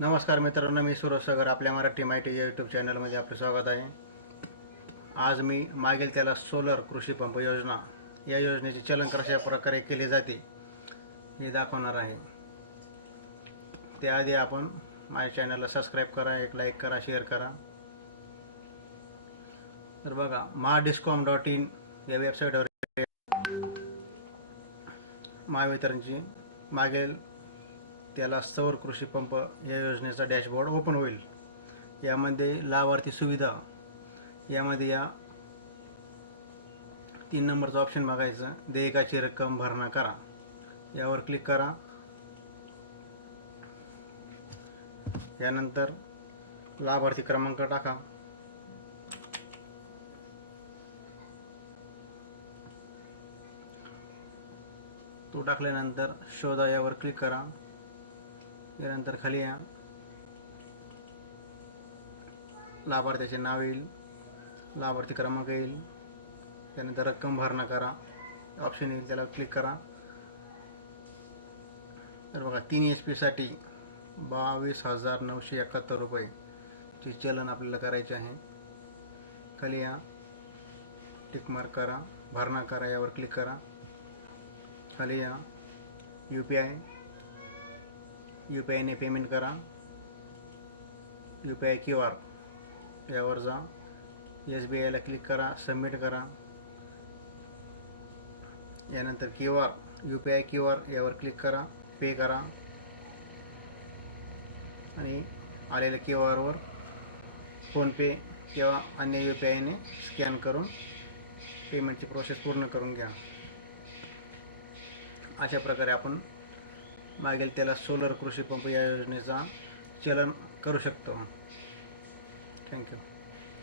नमस्कार मित्रांनो मी सुरज सागर आपल्या मराठी माहिती या यूट्यूब चॅनलमध्ये आपले स्वागत आहे. आज मी मागील त्याला सोलर कृषी पंप योजना या योजनेचे चलन कशा प्रकारे केले जाते हे दाखवणार आहे. त्याआधी आपण माझ्या चॅनलला सबस्क्राईब करा एक लाईक करा शेअर करा. तर बघा महाडिस्कॉम डॉट इन या वेबसाईटवर महावितरणची मागील त्याला सौर कृषी पंप या योजनेचा डॅशबोर्ड ओपन होईल. यामध्ये लाभार्थी सुविधा यामध्ये या तीन नंबरचं ऑप्शन बघायचं. देयकाची रक्कम भरणा करा. यावर क्लिक करा. यानंतर लाभार्थी क्रमांक टाका. तो टाकल्यानंतर शोधा यावर क्लिक करा. त्यानंतर खाली या. लाभार्थ्याचे नाव येईल. लाभार्थी क्रमांक येईल. त्यानंतर रक्कम भरणा करा. ऑप्शन येईल त्याला क्लिक करा. तर बघा तीन एच पीसाठी बावीस हजार नऊशे एकाहत्तर रुपये चलन आपल्याला करायचे आहे. खाली या. टिकमार्क करा. भरणा करा यावर क्लिक करा. खाली या. U P I U P आयने payment करा. U P I Q R यावर जा. एस बी आयला क्लिक करा सबमिट करा. यानंतर Q R U P I Q R यावर क्लिक करा पे करा. आणि आलेल्या क्यू आरवर फोनपे किंवा अन्य यू पी आयने स्कॅन करून पेमेंटची प्रोसेस पूर्ण करून घ्या. अशा प्रकारे आपण मागेल त्याला सोलर कृषी पंप या योजनेचा चलन करू शकतो. थँक्यू